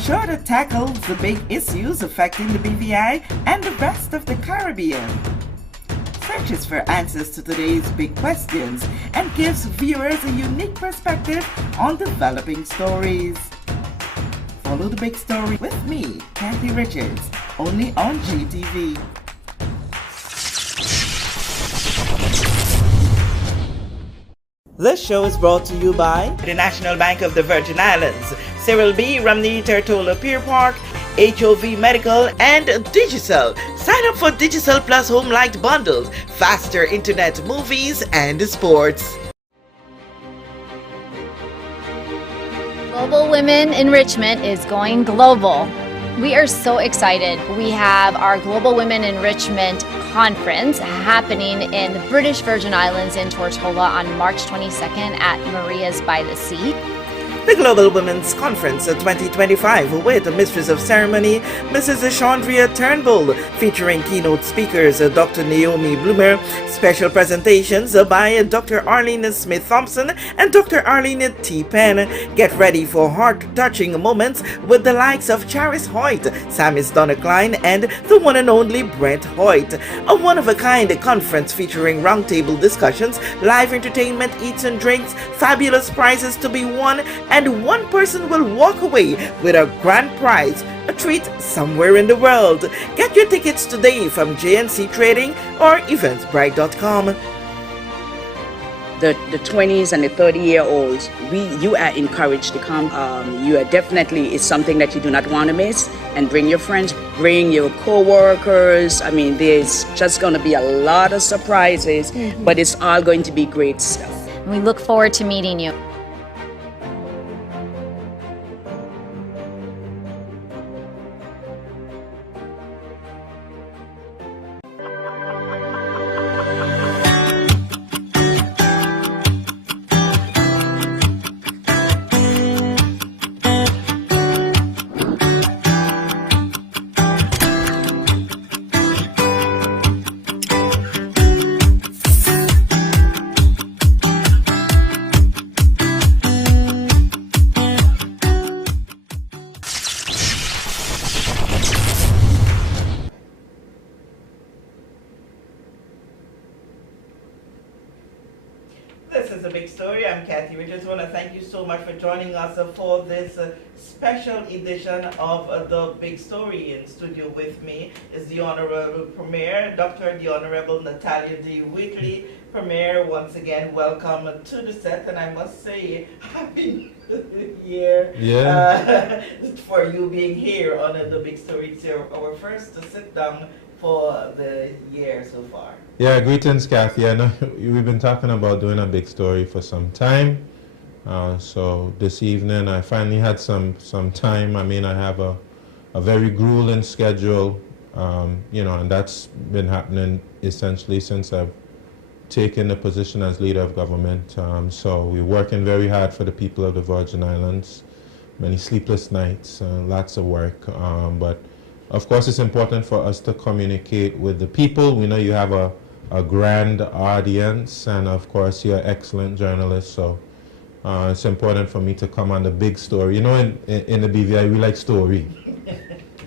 show that tackles the big issues affecting the BVI and the rest of the Caribbean. Searches for answers to today's big questions and gives viewers a unique perspective on developing stories. Follow the big story with me, Kathy Richards, only on GTV. This show is brought to you by the National Bank of the Virgin Islands, Cyril B. Ramney Tertola Pier Park, HOV Medical, and Digicel. Sign up for Digicel Plus Home Light bundles, faster internet, movies, and sports. Global Women Enrichment is going global. We are so excited. We have our Global Women Enrichment Conference happening in the British Virgin Islands in Tortola on March 22nd at Maria's by the Sea. The Global Women's Conference 2025 with the Mistress of Ceremony, Mrs. Chandria Turnbull, featuring keynote speakers Dr. Naomi Bloomer, special presentations by Dr. Arlene Smith-Thompson and Dr. Arlene T. Penn. Get ready for heart-touching moments with the likes of Charis Hoyt, Samis Donna Klein, and the one and only Brent Hoyt. A one-of-a-kind conference featuring roundtable discussions, live entertainment, eats and drinks, fabulous prizes to be won, and one person will walk away with a grand prize, a treat somewhere in the world. Get your tickets today from JNC Trading or Eventbrite.com. The 20s and the 30-year-olds, you are encouraged to come. You are definitely, it's something that you do not want to miss. And bring your friends, bring your co-workers. I mean, there's just going to be a lot of surprises, but it's all going to be great stuff. We look forward to meeting you. This is a big story. I'm Kathy. We just want to thank you so much for joining us for this special edition of the big story. In studio with me is the Honorable Premier, Dr. the Honorable Natalia D. Wheatley. Premier, once again, welcome to the set, and I must say, happy New Year for you being here on the big story. It's our first to sit down for the year so far. Yeah, greetings, Kathy. I know we've been talking about doing a big story for some time. So this evening I finally had some time. I mean, I have a very grueling schedule, and that's been happening essentially since I've taken the position as leader of government. So we're working very hard for the people of the Virgin Islands. Many sleepless nights, lots of work, but of course, it's important for us to communicate with the people. We know you have a grand audience, and of course, you're an excellent journalist, so it's important for me to come on the big story. You know, in the BVI, we like story.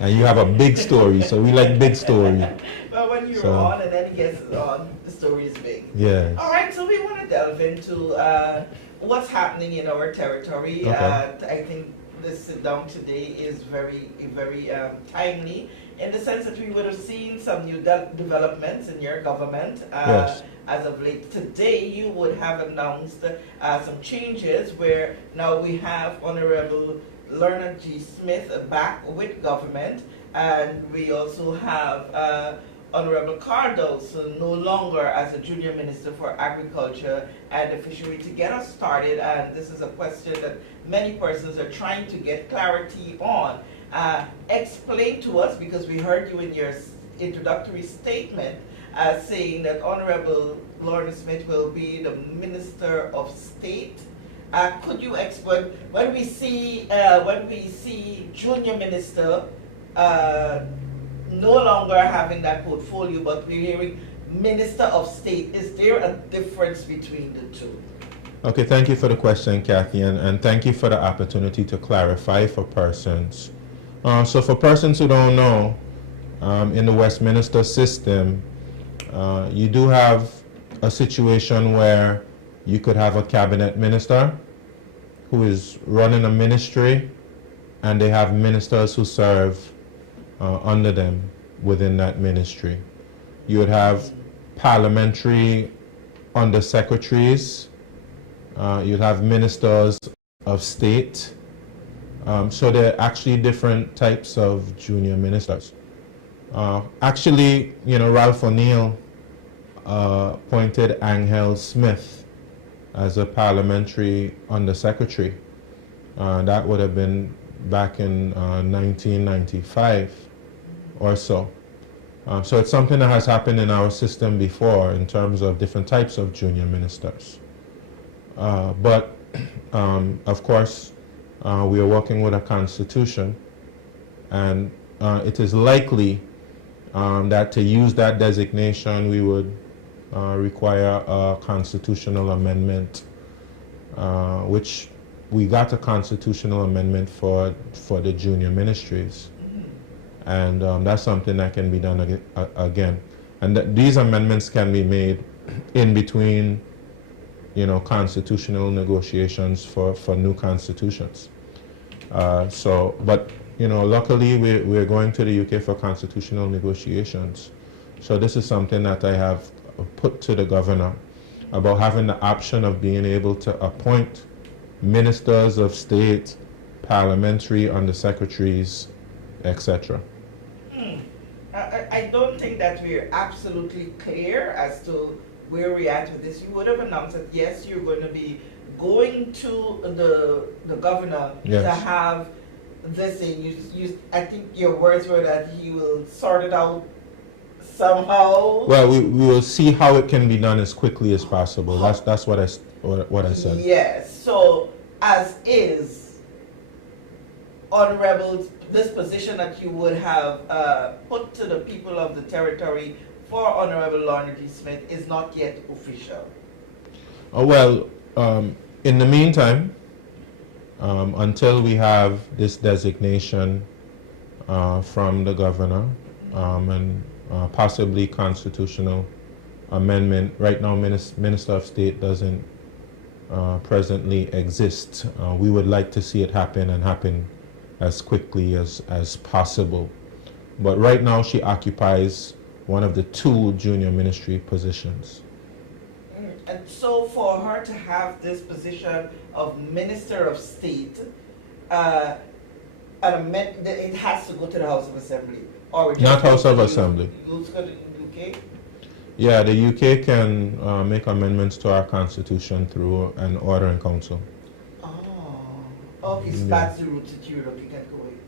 And you have a big story, so we like big story. Well, when you're on and then he gets on, the story is big. Yeah. All right, so we want to delve into what's happening in our territory. Okay. I think this sit down today is very timely in the sense that we would have seen some new developments in your government. Yes. As of late today, you would have announced some changes where now we have Honorable Lerner G. Smith back with government, and we also have Honorable Cardos no longer as a junior minister for agriculture and fishery. To get us started, and this is a question that many persons are trying to get clarity on. Explain to us, because we heard you in your introductory statement saying that Honorable Lorna Smith will be the Minister of State. Could you explain, when we see junior minister no longer having that portfolio, but we're hearing Minister of State, is there a difference between the two? Okay, thank you for the question, Kathy, and thank you for the opportunity to clarify for persons So for persons who don't know, in the Westminster system, you do have a situation where you could have a cabinet minister who is running a ministry, and they have ministers who serve under them within that ministry. You would have parliamentary undersecretaries, you'd have ministers of state. So there are actually different types of junior ministers. Actually, Ralph O'Neill appointed Angel Smith as a parliamentary undersecretary. That would have been back in 1995 or so. So it's something that has happened in our system before in terms of different types of junior ministers. But of course, we are working with a constitution, and it is likely that to use that designation we would require a constitutional amendment, which we got a constitutional amendment for the junior ministries. And that's something that can be done again. And these amendments can be made in between, constitutional negotiations for new constitutions. But luckily we're going to the UK for constitutional negotiations. So this is something that I have put to the governor about having the option of being able to appoint ministers of state, parliamentary undersecretaries, etc. I don't think that we're absolutely clear as to where we're at with this. You would have announced that yes, you're going to be going to the governor to have this thing. I think your words were that he will sort it out somehow. Well, we will see how it can be done as quickly as possible. That's what I said. Yes. So as is, Honorable, this position that you would have put to the people of the territory for Honorable Lorna G. Smith is not yet official. In the meantime, until we have this designation from the governor and possibly constitutional amendment, right now Minister of State doesn't presently exist. We would like to see it happen and happen as quickly as possible. But right now she occupies one of the two junior ministry positions. And so for her to have this position of Minister of State, it has to go to the House of Assembly. Or not House of Assembly. Goes to the UK? Yeah, the UK can make amendments to our constitution through an order in council. Okay, so that's the route that you're looking at going.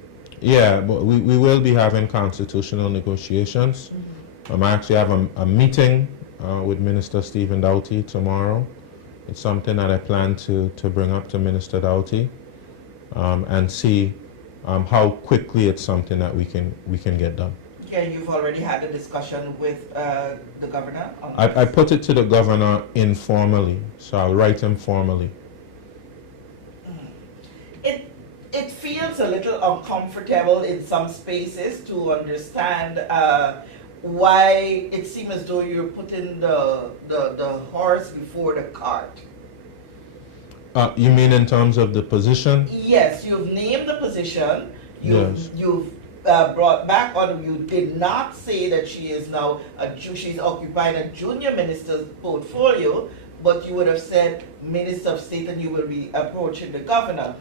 Yeah, but we will be having constitutional negotiations. I actually have a meeting with Minister Stephen Doughty tomorrow. It's something that I plan to bring up to Minister Doughty and see how quickly it's something that we can get done. Yeah, you've already had a discussion with the governor on I put it to the governor informally, so I'll write him formally. It feels a little uncomfortable in some spaces to understand why it seems as though you're putting the horse before the cart. You mean in terms of the position? Yes, you've named the position. Yes. You've brought back on. You did not say that she is now she's occupying a junior minister's portfolio, but you would have said Minister of State, and you will be approaching the governor.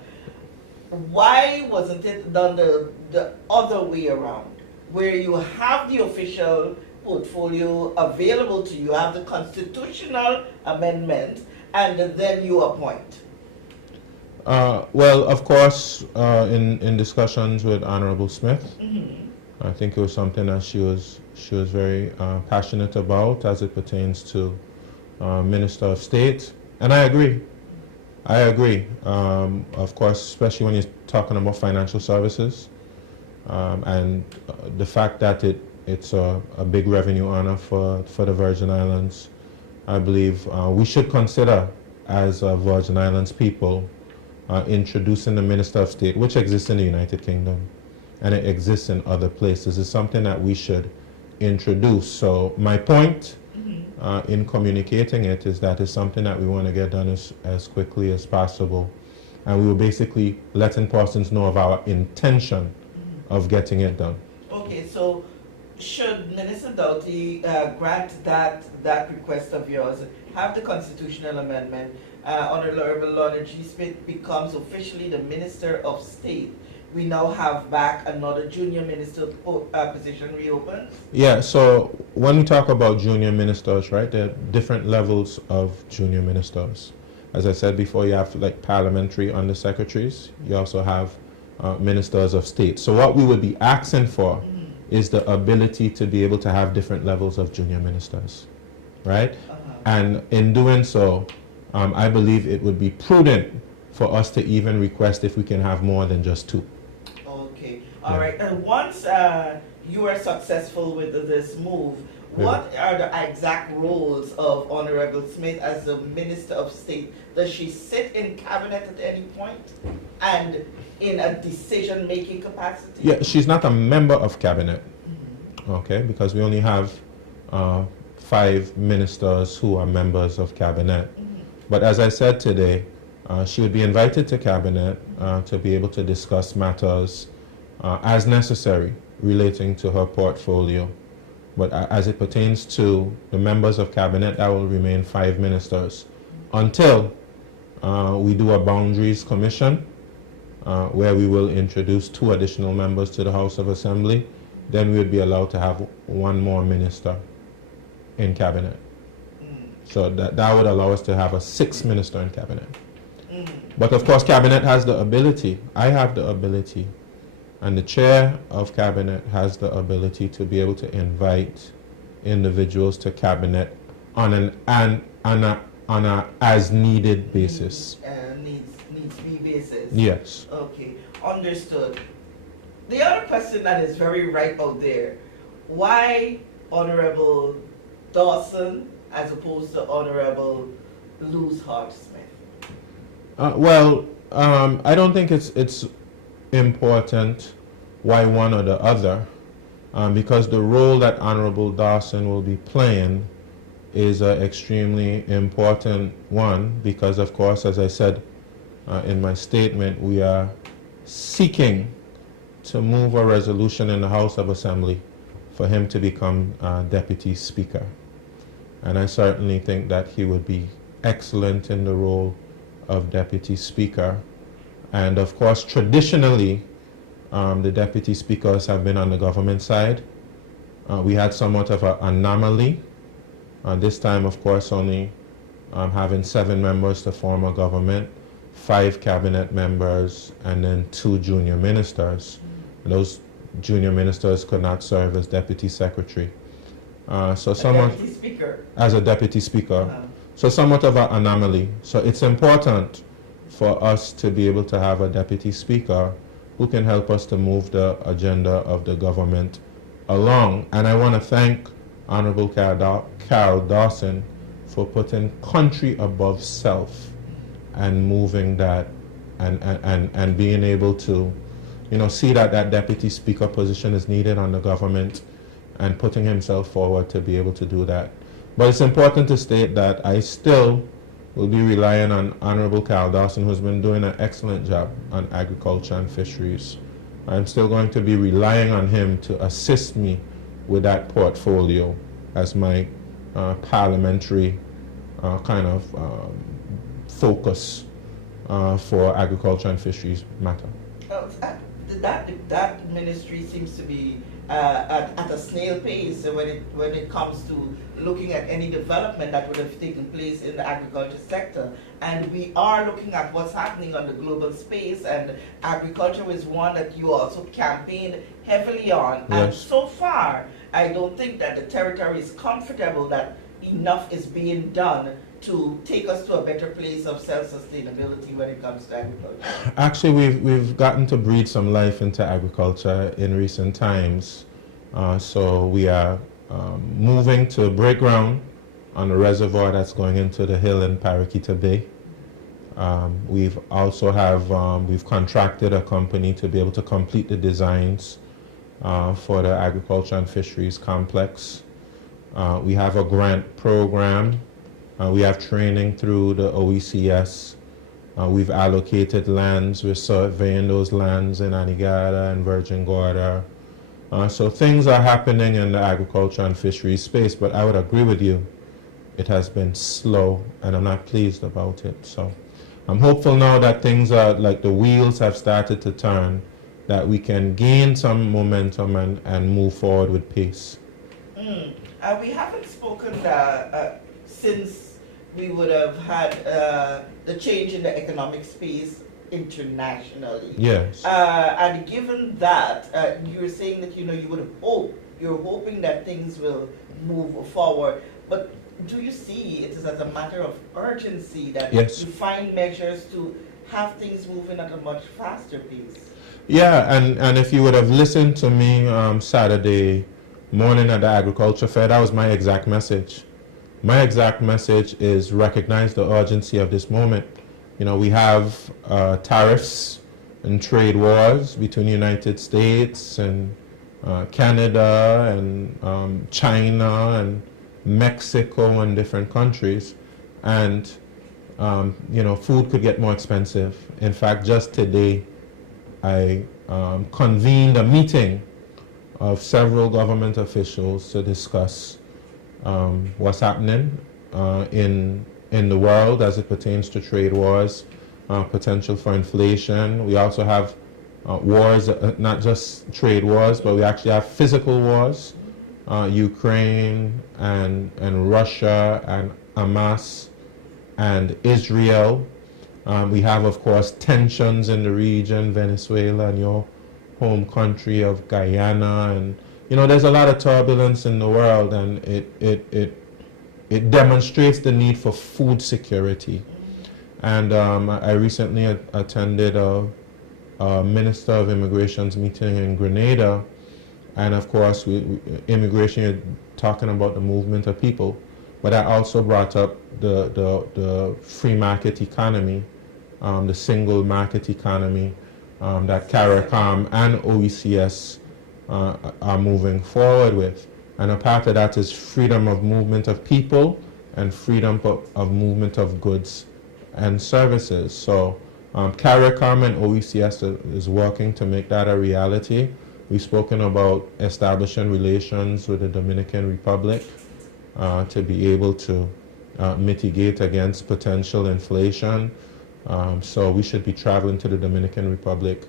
Why wasn't it done the other way around, where you have the official portfolio available to you, have the constitutional amendment, and then you appoint? Well, of course, in discussions with Honorable Smith, I think it was something that she was very passionate about as it pertains to Minister of State, and I agree. Of course, especially when you're talking about financial services, and the fact that it's a big revenue earner for the Virgin Islands. I believe we should consider, as Virgin Islands people, introducing the Minister of State, which exists in the United Kingdom, and it exists in other places. It's something that we should introduce. So my point in communicating it is that it's something that we want to get done as quickly as possible. And we were basically letting persons know of our intention of getting it done. Okay, so should Minister Doughty grant that request of yours, have the constitutional amendment, Honorable Lorna G. Smith becomes officially the Minister of State, we now have back another junior minister position reopened? Yeah, so when we talk about junior ministers, right, there are different levels of junior ministers. As I said before, you have like parliamentary undersecretaries. You also have ministers of state. So what we would be asking for is the ability to be able to have different levels of junior ministers, right? And in doing so, I believe it would be prudent for us to even request if we can have more than just 2. Okay, all right. And once you are successful with this move, what are the exact roles of Honorable Smith as the Minister of State? Does she sit in cabinet at any point and in a decision-making capacity? Yeah, she's not a member of cabinet, okay, because we only have 5 ministers who are members of cabinet. But as I said today, she would be invited to cabinet to be able to discuss matters as necessary relating to her portfolio. But as it pertains to the members of cabinet, that will remain 5 ministers until we do a boundaries commission where we will introduce 2 additional members to the House of Assembly. Then we would be allowed to have 1 more minister in cabinet. So that would allow us to have a 6th minister in cabinet. But of course, cabinet has the ability, I have the ability, and the chair of cabinet has the ability to be able to invite individuals to cabinet on a as needed basis. Needs be basis. Yes. Okay, understood. The other question that is very right out there: why Honorable Dawson as opposed to Honorable Luz Hart-Smith? I don't think it's important why one or the other, because the role that Honorable Dawson will be playing is an extremely important one, because of course, as I said in my statement, we are seeking to move a resolution in the House of Assembly for him to become Deputy Speaker. And I certainly think that he would be excellent in the role of Deputy Speaker. And of course, traditionally, the Deputy Speakers have been on the government side. We had somewhat of an anomaly. This time, of course, only having 7 members to form a government, 5 cabinet members, and then 2 junior ministers. Those junior ministers could not serve as Deputy Secretary. So somewhat Deputy Speaker. As a Deputy Speaker. So somewhat of an anomaly. So it's important for us to be able to have a Deputy Speaker who can help us to move the agenda of the government along. And I want to thank Honorable Carol Dawson for putting country above self and moving that and being able to, see that that Deputy Speaker position is needed on the government and putting himself forward to be able to do that. But it's important to state that I still will be relying on Honorable Carol Dawson, who's been doing an excellent job on agriculture and fisheries. I'm still going to be relying on him to assist me with that portfolio as my parliamentary kind of focus for agriculture and fisheries matter. That ministry seems to be at a snail pace when it comes to looking at any development that would have taken place in the agriculture sector. And we are looking at what's happening on the global space, and agriculture is one that you also campaign heavily on. Yes. And so far, I don't think that the territory is comfortable that enough is being done to take us to a better place of self-sustainability when it comes to agriculture. Actually, we've gotten to breathe some life into agriculture in recent times. So we are moving to break ground on a reservoir that's going into the hill in Paraquita Bay. We've also we've contracted a company to be able to complete the designs for the agriculture and fisheries complex. We have a grant program. We have training through the OECS. We've allocated lands. We're surveying those lands in Anegada and Virgin Gorda. So things are happening in the agriculture and fisheries space, but I would agree with you. It has been slow, and I'm not pleased about it. So I'm hopeful now that things are, like the wheels have started to turn, that we can gain some momentum and move forward with pace. We haven't spoken since we would have had the change in the economic space internationally. Yes. And given that, you were saying that you would hope, you're hoping that things will move forward, but do you see it as a matter of urgency that yes. you find measures to have things moving at a much faster pace? Yeah, and if you would have listened to me Saturday morning at the Agriculture Fair, that was my exact message. My exact message is recognize the urgency of this moment. We have tariffs and trade wars between the United States and Canada and China and Mexico and different countries, and food could get more expensive. In fact, just today I convened a meeting of several government officials to discuss what's happening in the world as it pertains to trade wars, potential for inflation. We also have wars, not just trade wars, but we actually have physical wars. Ukraine and Russia and Hamas and Israel. We have, of course, tensions in the region, Venezuela and your home country of Guyana, and there's a lot of turbulence in the world, and it demonstrates the need for food security. And I recently attended a Minister of Immigration's meeting in Grenada. And of course, immigration, you're talking about the movement of people, but I also brought up the free market economy, the single market economy that CARICOM and OECS are moving forward with. And a part of that is freedom of movement of people and freedom of movement of goods and services. So CARICOM and OECS is working to make that a reality. We've spoken about establishing relations with the Dominican Republic to be able to mitigate against potential inflation. So we should be traveling to the Dominican Republic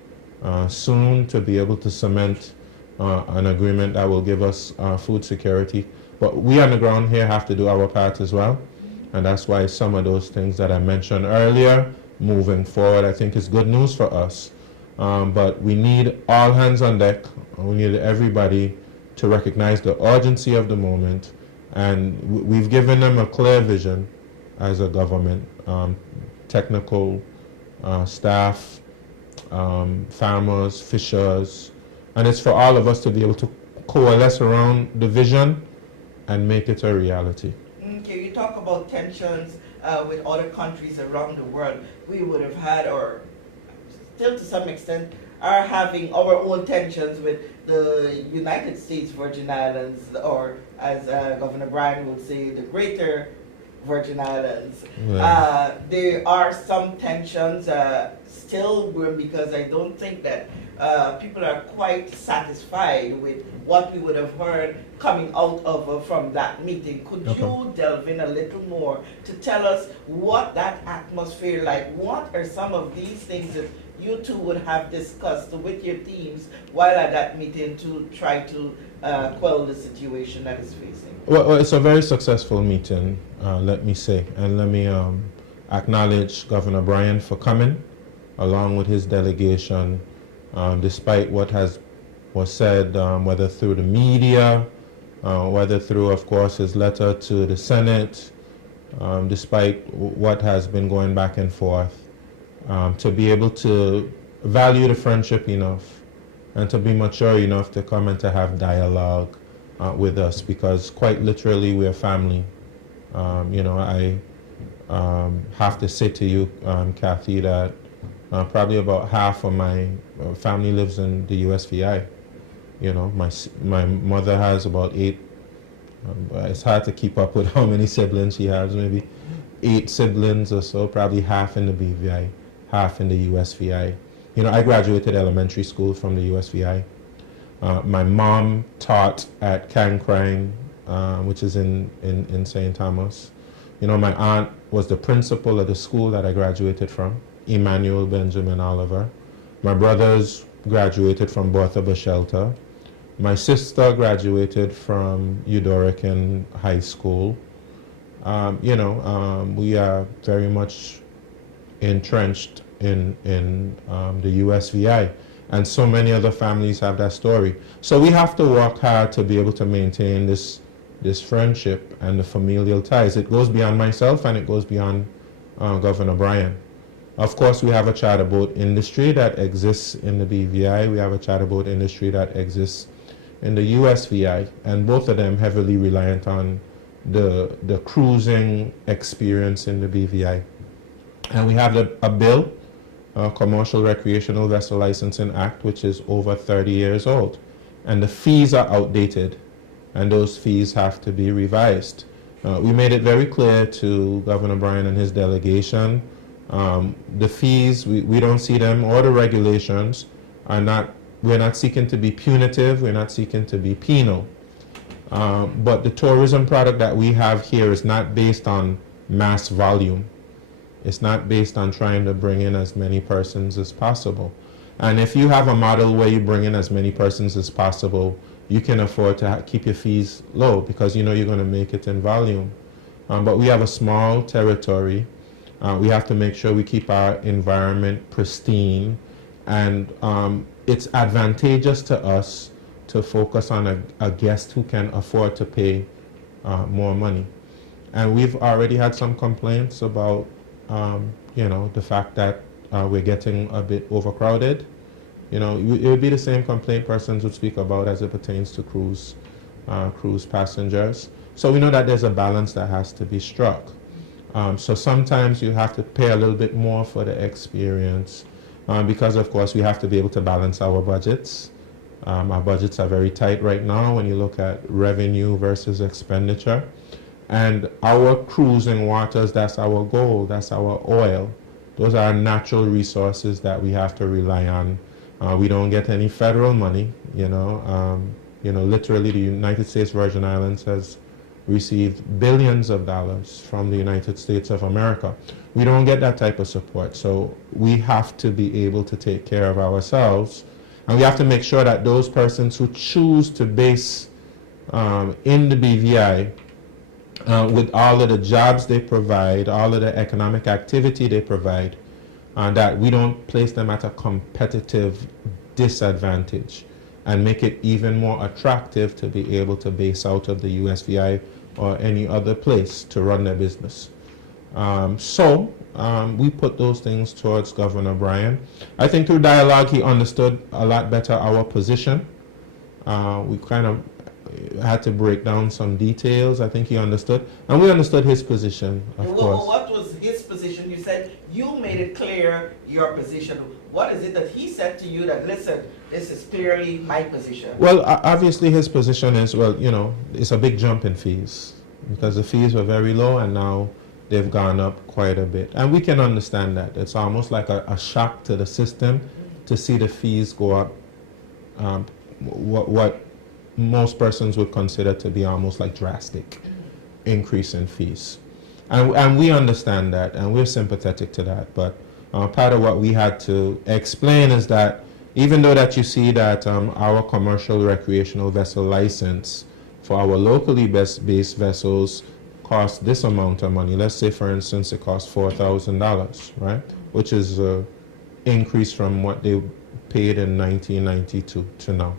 soon to be able to cement an agreement that will give us food security. But we on the ground here have to do our part as well. And that's why some of those things that I mentioned earlier, moving forward, I think is good news for us. But we need all hands on deck. We need everybody to recognize the urgency of the moment. And we've given them a clear vision as a government, technical staff, farmers, fishers. And it's for all of us to be able to coalesce around the vision and make it a reality. Okay, you talk about tensions with other countries around the world. We would have had, or still to some extent are having, our own tensions with the United States Virgin Islands, or as Governor Bryan would say, the Greater Virgin Islands. Yeah. There are some tensions still, because I don't think that people are quite satisfied with what we would have heard coming out of from that meeting. Could you delve in a little more to tell us what that atmosphere like? What are some of these things that you two would have discussed with your teams while at that meeting to try to quell the situation that is facing? Well, it's a very successful meeting, let me say, and let me acknowledge Governor Bryan for coming along with his delegation, despite what was said, whether through the media, whether through, of course, his letter to the Senate, despite what has been going back and forth, to be able to value the friendship enough and to be mature enough to come and to have dialogue with us, because quite literally we're family. have to say to you, Kathy, that probably about half of my family lives in the USVI. You know, my mother has about 8. It's hard to keep up with how many siblings she has. Maybe 8 siblings or so. Probably half in the BVI, half in the USVI. You know, I graduated elementary school from the USVI. My mom taught at Cancrine, which is in St. Thomas. You know, my aunt was the principal of the school that I graduated from, Emmanuel Benjamin Oliver. My brothers graduated from Borthaba Shelter. My sister graduated from Eudorican High School. You know, we are very much entrenched in the USVI. And so many other families have that story. So we have to work hard to be able to maintain this friendship and the familial ties. It goes beyond myself and it goes beyond Governor Bryan. Of course, we have a charter boat industry that exists in the BVI. We have a charter boat industry that exists in the USVI, and both of them heavily reliant on the cruising experience in the BVI. And we have a bill, Commercial Recreational Vessel Licensing Act, which is over 30 years old. And the fees are outdated, and those fees have to be revised. We made it very clear to Governor Bryan and his delegation, the fees, we don't see them, or the regulations are not, we're not seeking to be punitive, we're not seeking to be penal. But the tourism product that we have here is not based on mass volume. It's not based on trying to bring in as many persons as possible. And if you have a model where you bring in as many persons as possible, you can afford to keep your fees low because you know you're going to make it in volume. But we have a small territory. We have to make sure we keep our environment pristine. And it's advantageous to us to focus on a guest who can afford to pay more money. And we've already had some complaints about you know, the fact that we're getting a bit overcrowded. You know, it would be the same complaint persons would speak about as it pertains to cruise passengers. So we know that there's a balance that has to be struck. So sometimes you have to pay a little bit more for the experience because, of course, we have to be able to balance our budgets. Our budgets are very tight right now when you look at revenue versus expenditure. And our cruising waters, that's our gold, that's our oil. Those are natural resources that we have to rely on. We don't get any federal money, you know. Literally the United States Virgin Islands has received billions of dollars from the United States of America. We don't get that type of support, so we have to be able to take care of ourselves, and we have to make sure that those persons who choose to base in the BVI, with all of the jobs they provide, all of the economic activity they provide, that we don't place them at a competitive disadvantage and make it even more attractive to be able to base out of the USVI or any other place to run their business. So we put those things towards Governor Bryan. I think through dialogue he understood a lot better our position. We kind of had to break down some details. I think he understood, and we understood his position, of course. What was his position? You said you made it clear your position. What is it that he said to you that, listen, this is clearly my position? Well, obviously his position is, well, you know, it's a big jump in fees because the fees were very low and now they've gone up quite a bit. And we can understand that. It's almost like a shock to the system to see the fees go up, what most persons would consider to be almost like drastic increase in fees. And we understand that, and we're sympathetic to that. But part of what we had to explain is that even though that you see that our commercial recreational vessel license for our locally based vessels cost this amount of money, let's say for instance it costs $4,000, right? Which is an increase from what they paid in 1992 to now.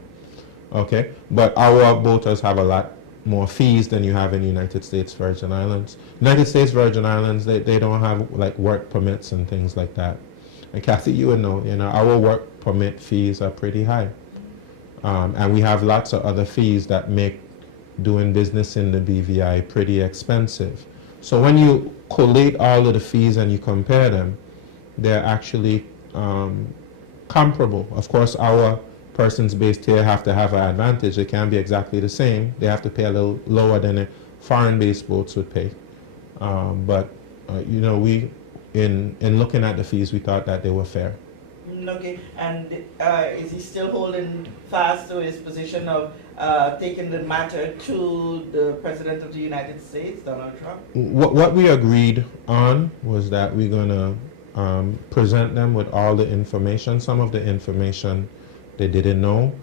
Okay, but our boaters have a lot more fees than you have in the United States Virgin Islands. United States Virgin Islands, they don't have like work permits and things like that. And Kathy, you would know, our work permit fees are pretty high. And we have lots of other fees that make doing business in the BVI pretty expensive. So when you collate all of the fees and you compare them, they're actually comparable. Of course, our persons based here have to have an advantage. They can't be exactly the same. They have to pay a little lower than a foreign-based boats would pay. But you know, we in looking at the fees, we thought that they were fair. Okay, and is he still holding fast to his position of taking the matter to the President of the United States, Donald Trump? What we agreed on was that we're going to present them with all the information. Some of the information they didn't know.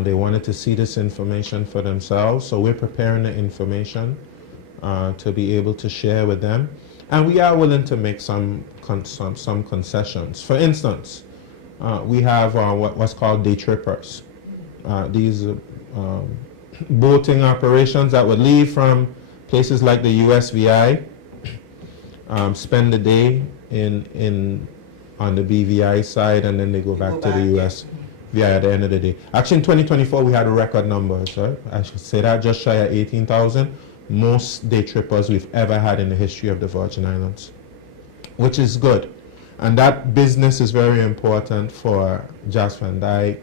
They wanted to see this information for themselves, so we're preparing the information to be able to share with them. And we are willing to make some concessions. For instance, we have what's called day trippers. These boating operations that would leave from places like the USVI, spend the day on the BVI side, and then they go back to the USVI at the end of the day. Actually, in 2024, we had record numbers, right? I should say that, just shy of 18,000. Most day trippers we've ever had in the history of the Virgin Islands, which is good. And that business is very important for Jas Van Dyke,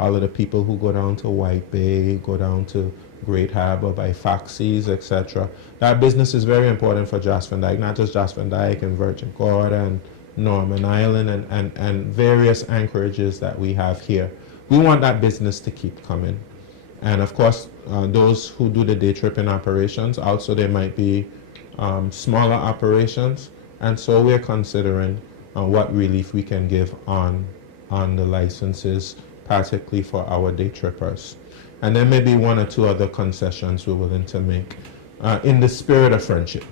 all of the people who go down to White Bay, go down to Great Harbour by Foxy's, etc. That business is very important for Jas Van Dyke, not just Jas Van Dyke and Virgin Gorda and Norman Island and various anchorages that we have here. We want that business to keep coming. And of course, those who do the day tripping operations, also there might be smaller operations. And so we're considering what relief we can give on the licenses, particularly for our day trippers. And then maybe one or two other concessions we're willing to make in the spirit of friendship.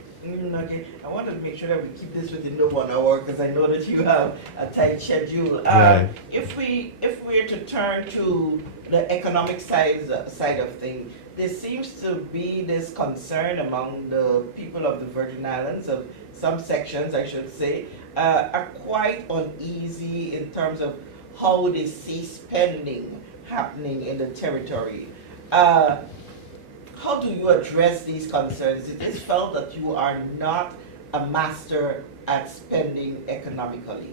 Okay, I want to make sure that we keep this within the 1 hour because I know that you have a tight schedule. Right. If we're to turn to the economic side of things, there seems to be this concern among the people of the Virgin Islands, of some sections, I should say, are quite uneasy in terms of how they see spending happening in the territory. How do you address these concerns? It is felt that you are not a master at spending economically.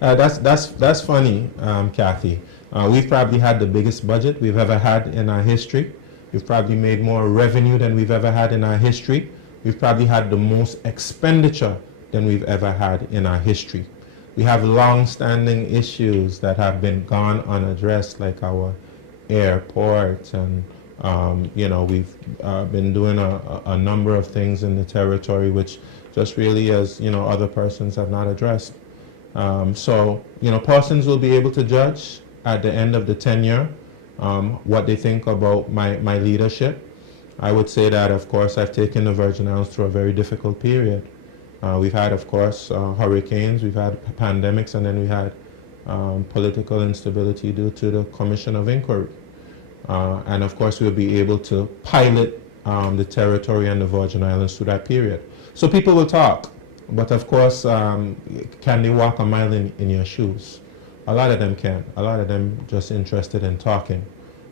That's funny, Kathy. We've probably had the biggest budget we've ever had in our history. We've probably made more revenue than we've ever had in our history. We've probably had the most expenditure than we've ever had in our history. We have long-standing issues that have been gone unaddressed, like our airport, and you know, we've been doing a number of things in the territory which just really, as you know, other persons have not addressed. So you know, persons will be able to judge at the end of the tenure what they think about my leadership. I would say that, of course, I've taken the Virgin Islands through a very difficult period. We've had, of course, hurricanes, we've had pandemics, and then we had political instability due to the Commission of Inquiry. And of course, we'll be able to pilot the territory and the Virgin Islands through that period. So people will talk, but of course, can they walk a mile in your shoes? A lot of them can. A lot of them just interested in talking.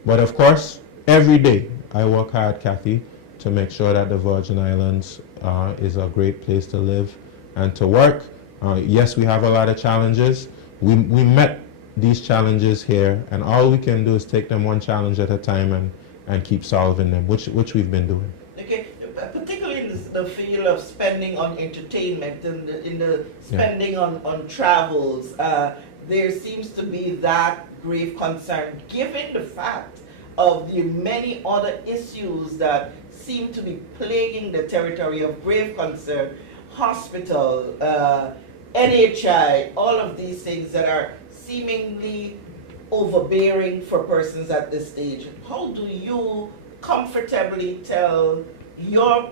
But of course, every day I work hard, Kathy, to make sure that the Virgin Islands is a great place to live and to work. Yes, we have a lot of challenges. We met these challenges here, and all we can do is take them one challenge at a time and keep solving them, which we've been doing. Okay, particularly in the field of spending on entertainment and in the spending on travels, there seems to be that grave concern, given the fact of the many other issues that seem to be plaguing the territory of grave concern, hospital, NHI, all of these things that are seemingly overbearing for persons at this stage. How do you comfortably tell your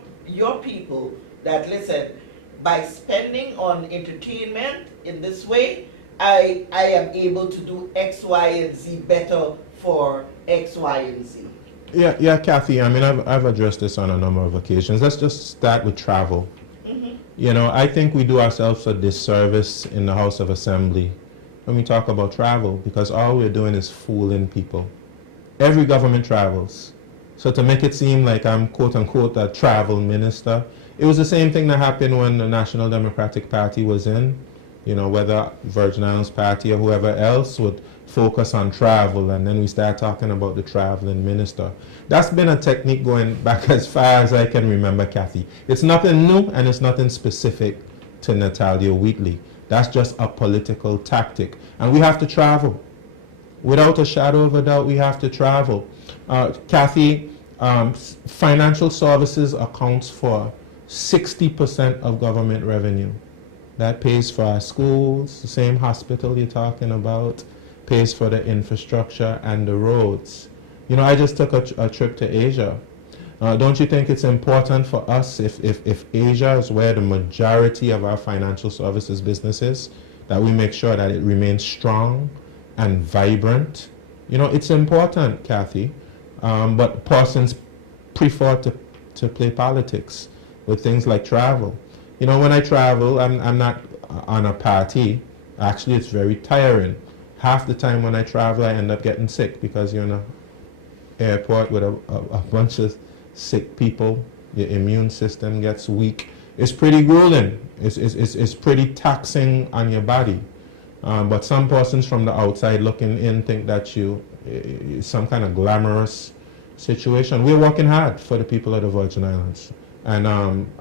people that, listen, by spending on entertainment in this way, I am able to do X, Y, and Z better for X, Y, and Z? Yeah, Kathy, I mean, I've addressed this on a number of occasions. Let's just start with travel. You know, I think we do ourselves a disservice in the House of Assembly when we talk about travel, because all we're doing is fooling people. Every government travels. So to make it seem like I'm quote unquote a travel minister It was the same thing that happened when the National Democratic Party was in. You know, whether Virgin Islands Party or whoever else would focus on travel, and then we start talking about the traveling minister. That's been a technique going back as far as I can remember, Kathy. It's nothing new and it's nothing specific to Natalia Wheatley. That's just a political tactic. And we have to travel. Without a shadow of a doubt, we have to travel. Kathy, financial services accounts for 60% of government revenue. That pays for our schools, the same hospital you're talking about, pays for the infrastructure and the roads. You know, I just took a trip to Asia. Don't you think it's important for us, if Asia is where the majority of our financial services business is, that we make sure that it remains strong and vibrant? You know, it's important, Kathy, but persons prefer to play politics with things like travel. You know, when I travel, I'm not on a party. Actually, it's very tiring. Half the time when I travel, I end up getting sick because you're in an airport with a bunch of sick people. Your immune system gets weak. It's pretty grueling. It's pretty taxing on your body. But some persons from the outside looking in think that it's some kind of glamorous situation. We're working hard for the people of the Virgin Islands. And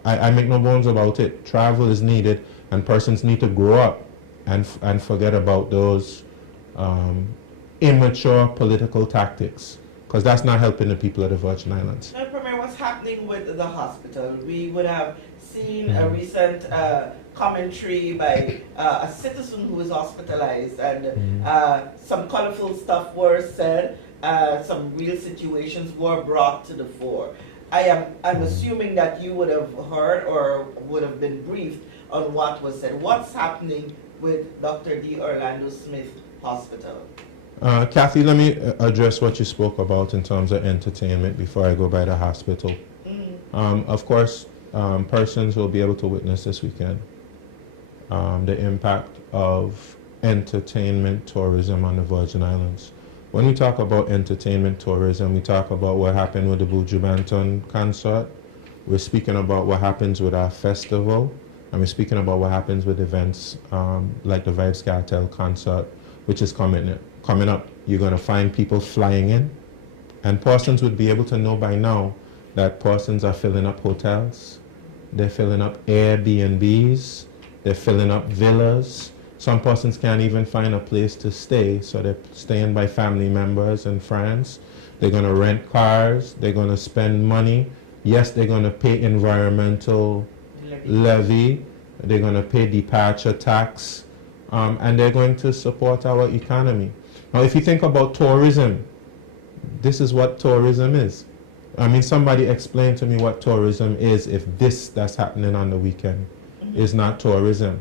I make no bones about it. Travel is needed, and persons need to grow up and forget about those immature political tactics, because that's not helping the people of the Virgin Islands. Now, Premier, what's happening with the hospital? We would have seen a recent commentary by a citizen who was hospitalized, and some colorful stuff were said. Some real situations were brought to the fore. I'm assuming that you would have heard or would have been briefed on what was said. What's happening with Dr. D. Orlando Smith Hospital? Kathy, let me address what you spoke about in terms of entertainment before I go by the hospital. Of course, persons will be able to witness this weekend the impact of entertainment tourism on the Virgin Islands. When we talk about entertainment tourism, we talk about what happened with the Buju Banton concert. We're speaking about what happens with our festival, and we're speaking about what happens with events like the Vibes Cartel concert, which is coming up. You're going to find people flying in, and persons would be able to know by now that persons are filling up hotels, they're filling up Airbnbs, they're filling up villas. Some persons can't even find a place to stay, so they're staying by family members and friends. They're going to rent cars, they're going to spend money. Yes, they're going to pay environmental levy, they're going to pay departure tax, and they're going to support our economy. Now, if you think about tourism, this is what tourism is. I mean, somebody explain to me what tourism is if this that's happening on the weekend is not tourism.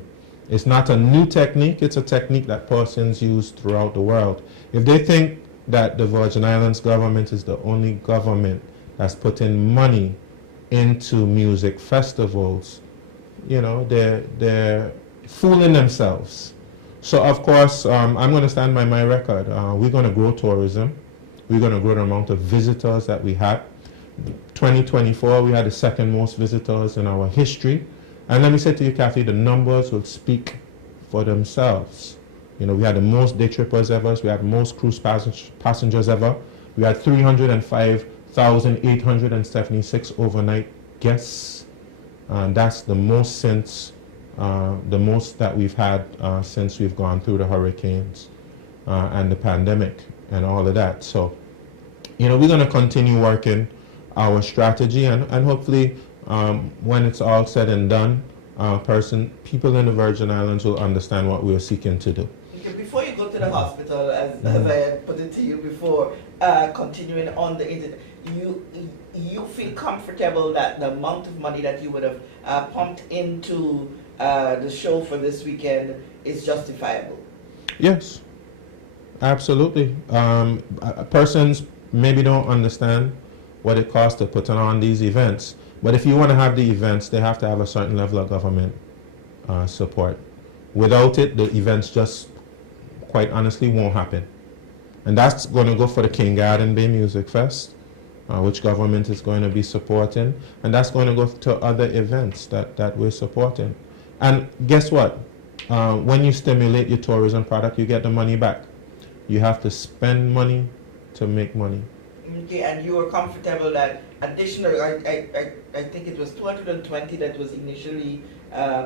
It's not a new technique, it's a technique that persons use throughout the world. If they think that the Virgin Islands government is the only government that's putting money into music festivals, you know, they're fooling themselves. So of course, I'm going to stand by my record. We're going to grow tourism. We're going to grow the amount of visitors that we had. 2024, we had the second most visitors in our history. And let me say to you, Kathy, the numbers will speak for themselves. You know, we had the most day trippers ever. We had the most cruise passengers ever. We had 305,876 overnight guests. And that's the most that we've had since we've gone through the hurricanes and the pandemic and all of that. So, you know, we're going to continue working our strategy, and hopefully when it's all said and done, people in the Virgin Islands will understand what we're seeking to do. Okay, before you go to the hospital, as I had put it to you before, continuing on the internet, you feel comfortable that the amount of money that you would have pumped into the show for this weekend is justifiable? Yes, absolutely. Persons maybe don't understand what it costs to put on these events. But if you want to have the events, they have to have a certain level of government support. Without it, the events just, quite honestly, won't happen. And that's going to go for the King Garden Bay Music Fest. which government is going to be supporting, and that's going to go to other events that we're supporting. And guess what? When you stimulate your tourism product, you get the money back. You have to spend money to make money. Okay, and you were comfortable that additional, I think it was 220 that was initially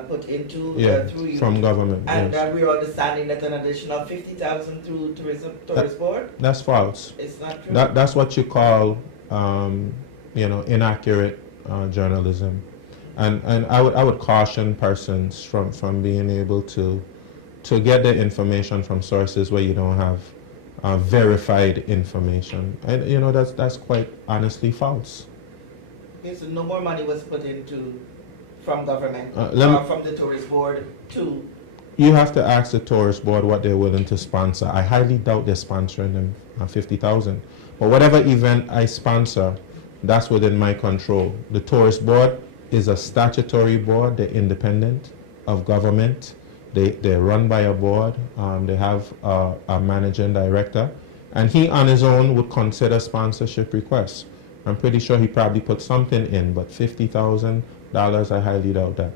put into through you. From government. And yes. we're understanding that an additional 50,000 through tourist board? That's false. It's not true? That's what you call, inaccurate journalism. And I would caution persons from being able to get the information from sources where you don't have verified information. And that's quite honestly false. Okay, so no more money was put into from government from the tourist board to. You have to ask the tourist board what they're willing to sponsor. I highly doubt they're sponsoring them 50,000. But whatever event I sponsor, that's within my control. The tourist board is a statutory board. They're independent of government. They're run by a board. They have a managing director. And he on his own would consider sponsorship requests. I'm pretty sure he probably put something in, but $50,000, I highly doubt that.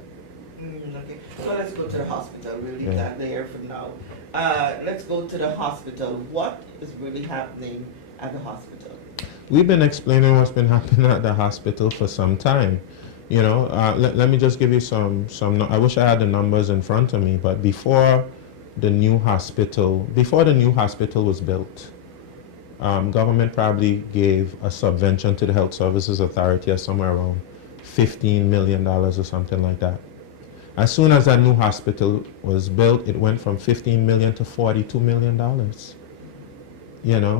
Okay, so let's go to the hospital. We'll leave Yeah. that there for now. Let's go to the hospital. What is really happening at the hospital? We've been explaining what's been happening at the hospital for some time. Let me just give you some. I wish I had the numbers in front of me, but before the new hospital was built, government probably gave a subvention to the Health Services Authority of somewhere around $15 million or something like that. As soon as that new hospital was built, it went from $15 million to $42 million.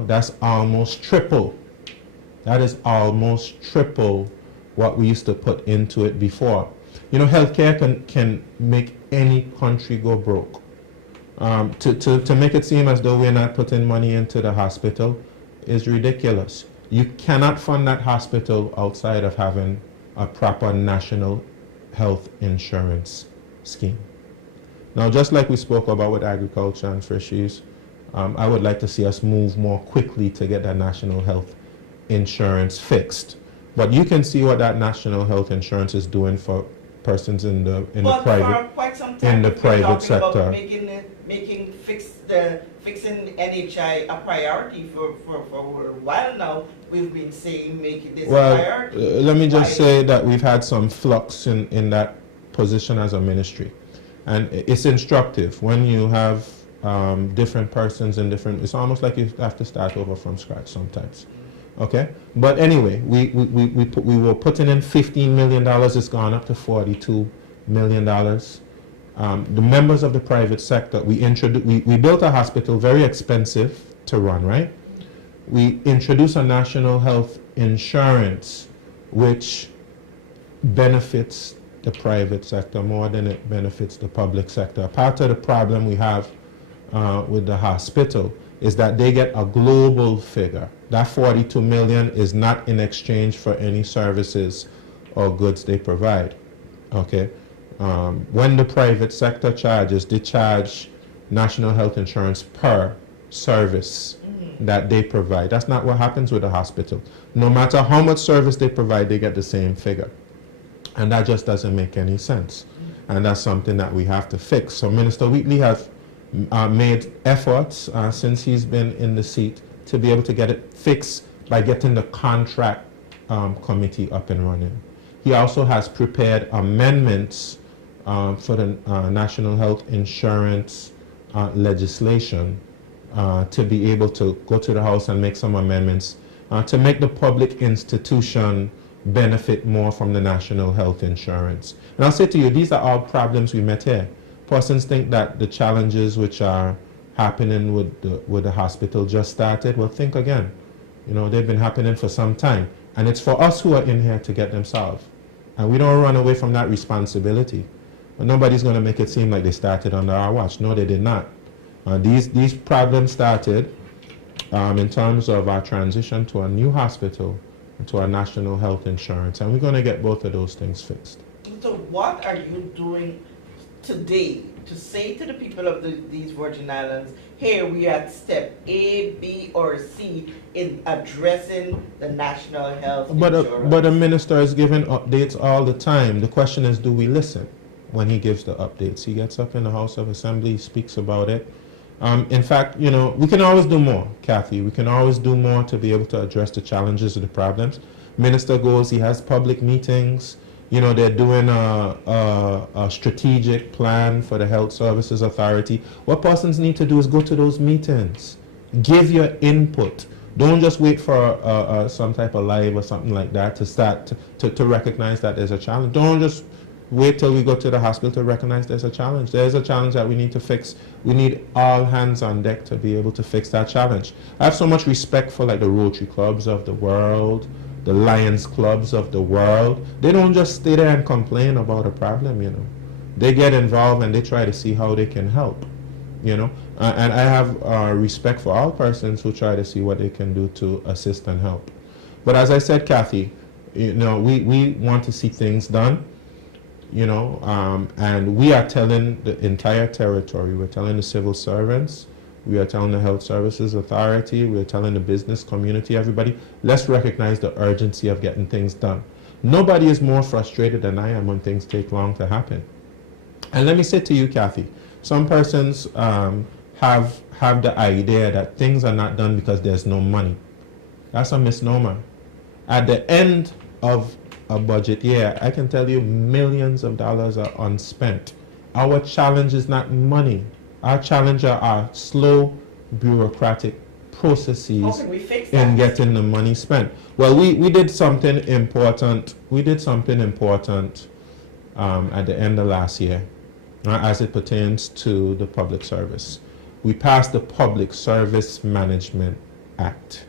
That's almost triple. That is almost triple what we used to put into it before. Healthcare can make any country go broke. To make it seem as though we're not putting money into the hospital is ridiculous. You cannot fund that hospital outside of having a proper national health insurance scheme. Now, just like we spoke about with agriculture and fisheries, I would like to see us move more quickly to get that national health insurance fixed. But you can see what that national health insurance is doing for persons in the private, for quite some time, in the private sector. about making fixing NHI a priority for a while now. We've been saying make this a priority. Let me just say that we've had some flux in that position as a ministry, and it's instructive when you have different persons in different. It's almost like you have to start over from scratch sometimes. Okay, but anyway, we were putting in $15 million. It's gone up to $42 million. The members of the private sector, we built a hospital, very expensive to run, right? We introduced a national health insurance, which benefits the private sector more than it benefits the public sector. Part of the problem we have with the hospital is that they get a global figure. That 42 million is not in exchange for any services or goods they provide. Okay, when the private sector charges, they charge national health insurance per service that they provide. That's not what happens with the hospital. No matter how much service they provide, they get the same figure. And that just doesn't make any sense. And that's something that we have to fix. So Minister Wheatley has made efforts since he's been in the seat to be able to get it fixed by getting the contract committee up and running. He also has prepared amendments for the National Health Insurance legislation to be able to go to the House and make some amendments to make the public institution benefit more from the National Health Insurance. And I'll say to you, these are all problems we met here. Persons think that the challenges which are happening with the hospital just started. Well, think again. They've been happening for some time. And it's for us who are in here to get them solved. And we don't run away from that responsibility. But nobody's going to make it seem like they started under our watch. No, they did not. These problems started in terms of our transition to a new hospital and to our national health insurance. And we're going to get both of those things fixed. So what are you doing today to say to the people of these Virgin Islands, here we are at step A, B, or C in addressing the national health insurance. But the minister is giving updates all the time. The question is, do we listen when he gives the updates? He gets up in the House of Assembly, speaks about it. In fact, you know, we can always do more, Kathy. We can always do more to be able to address the challenges of the problems. Minister goes, he has public meetings. You know, they're doing a strategic plan for the Health Services Authority. What persons need to do is go to those meetings. Give your input. Don't just wait for some type of live or something like that to start to recognize that there's a challenge. Don't just wait till we go to the hospital to recognize there's a challenge. There's a challenge that we need to fix. We need all hands on deck to be able to fix that challenge. I have so much respect for like the Rotary clubs of the world, the Lions clubs of the world. They don't just stay there and complain about a problem, you know. They get involved and they try to see how they can help, you know. And I have respect for all persons who try to see what they can do to assist and help. But as I said, Kathy, you know, we want to see things done, you know, and we are telling the entire territory, we're telling the civil servants, we are telling the Health Services Authority, we are telling the business community, everybody, let's recognize the urgency of getting things done. Nobody is more frustrated than I am when things take long to happen. And let me say to you, Kathy, some persons have the idea that things are not done because there's no money. That's a misnomer. At the end of a budget year, I can tell you millions of dollars are unspent. Our challenge is not money. Our challenge are slow bureaucratic processes in getting the money spent. Well, we did something important. We did something important at the end of last year as it pertains to the public service. We passed the Public Service Management Act,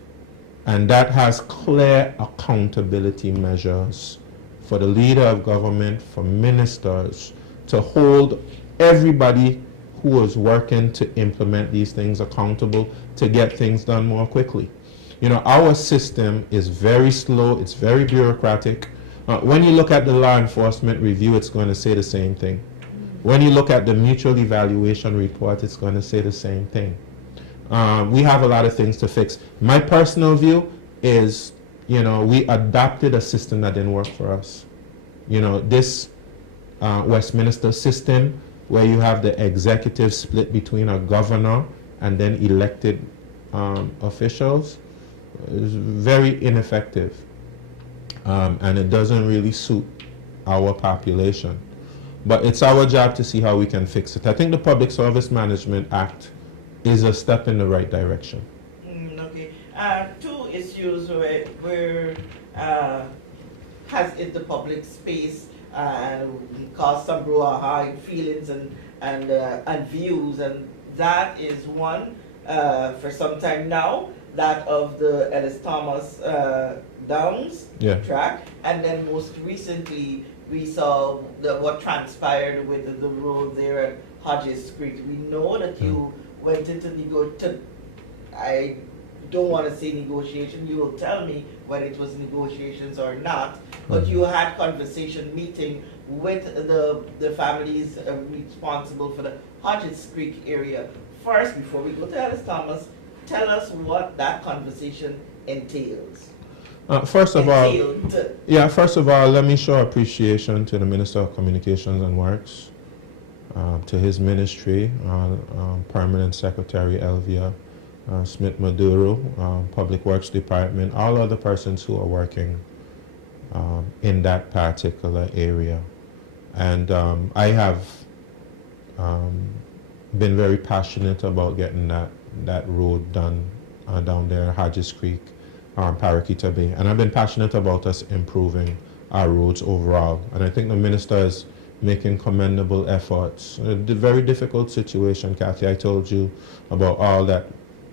and that has clear accountability measures for the leader of government, for ministers, to hold everybody who is working to implement these things accountable to get things done more quickly. You know, our system is very slow, it's very bureaucratic. When you look at the law enforcement review, it's going to say the same thing. When you look at the mutual evaluation report, it's going to say the same thing. We have a lot of things to fix. My personal view is, you know, we adopted a system that didn't work for us. You know, this Westminster system where you have the executive split between a governor and then elected officials is very ineffective. And it doesn't really suit our population. But it's our job to see how we can fix it. I think the Public Service Management Act is a step in the right direction. Okay. Two issues where has in the public space and caused some brouhaha feelings and views, and that is one for some time now, that of the Ellis Thomas Downs track, and then most recently we saw what transpired with the road there at Hodges Creek. We know that you went into I don't want to say negotiation, you will tell me whether it was negotiations or not, but you had conversation meeting with the families responsible for the Hodges Creek area. First, before we go to Ellis Thomas, tell us what that conversation entails. First of all, let me show appreciation to the Minister of Communications and Works, to his ministry, Permanent Secretary Elvia Smith Maduro, Public Works Department, all other persons who are working in that particular area. And I have been very passionate about getting that road done down there, Hodges Creek, Paraquita Bay. And I've been passionate about us improving our roads overall. And I think the minister is making commendable efforts. A very difficult situation, Kathy. I told you about all that